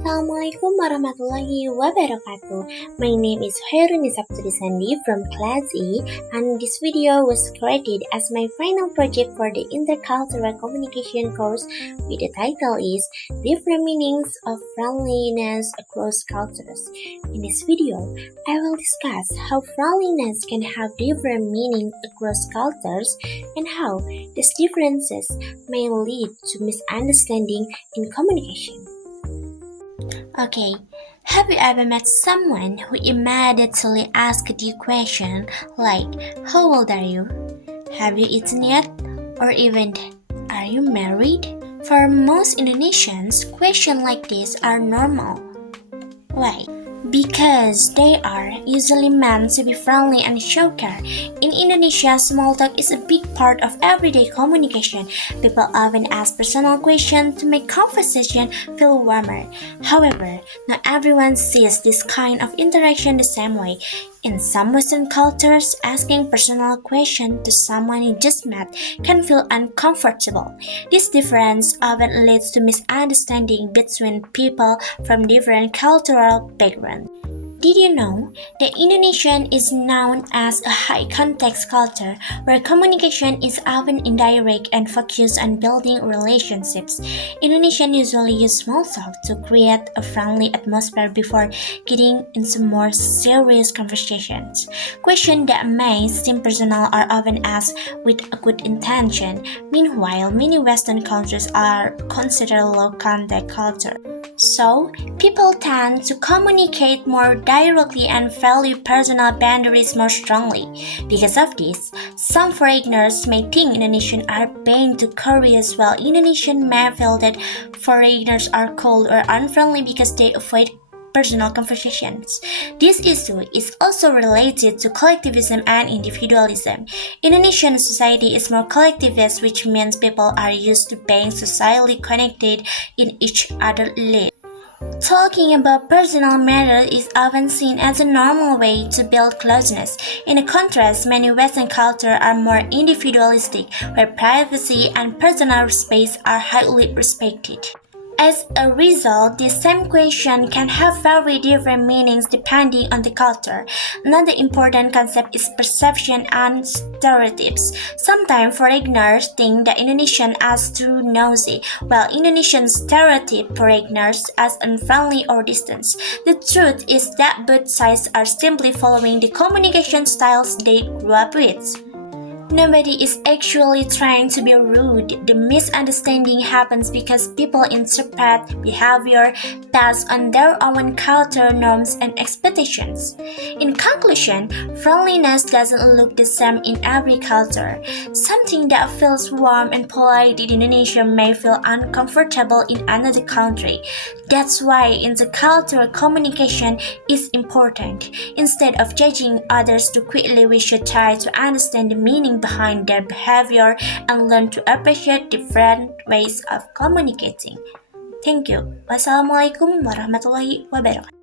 Assalamualaikum warahmatullahi wabarakatuh. My name is Choirunnisa Putri R from Class A, and this video was created as my final project for the Intercultural Communication course with the title is Different Meanings of Friendliness Across Cultures. In this video, I will discuss how friendliness can have different meanings across cultures and how these differences may lead to misunderstanding in communication. Okay, have you ever met someone who immediately asked you question like, how old are you? Have you eaten yet? Or even, are you married? For most Indonesians, questions like this are normal. Why? Because they are usually meant to be friendly and show care. In Indonesia, small talk is a big part of everyday communication. People often ask personal questions to make conversation feel warmer. However, not everyone sees this kind of interaction the same way. In some Western cultures, asking personal questions to someone you just met can feel uncomfortable. This difference often leads to misunderstanding between people from different cultural backgrounds. Did you know that Indonesian is known as a high-context culture where communication is often indirect and focused on building relationships? Indonesians usually use small talk to create a friendly atmosphere before getting into more serious conversations. Questions that may seem personal are often asked with a good intention. Meanwhile, many Western cultures are considered low-contact culture. So, people tend to communicate more directly and value personal boundaries more strongly. Because of this, some foreigners may think Indonesians are being too curious, while Indonesians may feel that foreigners are cold or unfriendly because they avoid personal conversations. This issue is also related to collectivism and individualism. Indonesian society is more collectivist, which means people are used to being socially connected in each other's lives. Talking about personal matters is often seen as a normal way to build closeness. In contrast, many Western cultures are more individualistic, where privacy and personal space are highly respected. As a result, the same question can have very different meanings depending on the culture. Another important concept is perception and stereotypes. Sometimes foreigners think that Indonesians are too nosy, while Indonesians stereotype foreigners as unfriendly or distant. The truth is that both sides are simply following the communication styles they grew up with. Nobody is actually trying to be rude. The misunderstanding happens because people interpret behavior based on their own cultural norms and expectations. In conclusion, friendliness doesn't look the same in every culture. Something that feels warm and polite in Indonesia may feel uncomfortable in another country. That's why intercultural communication is important. Instead of judging others too quickly, we should try to understand the meaning behind their behavior and learn to appreciate different ways of communicating. Thank you. Wassalamualaikum warahmatullahi wabarakatuh.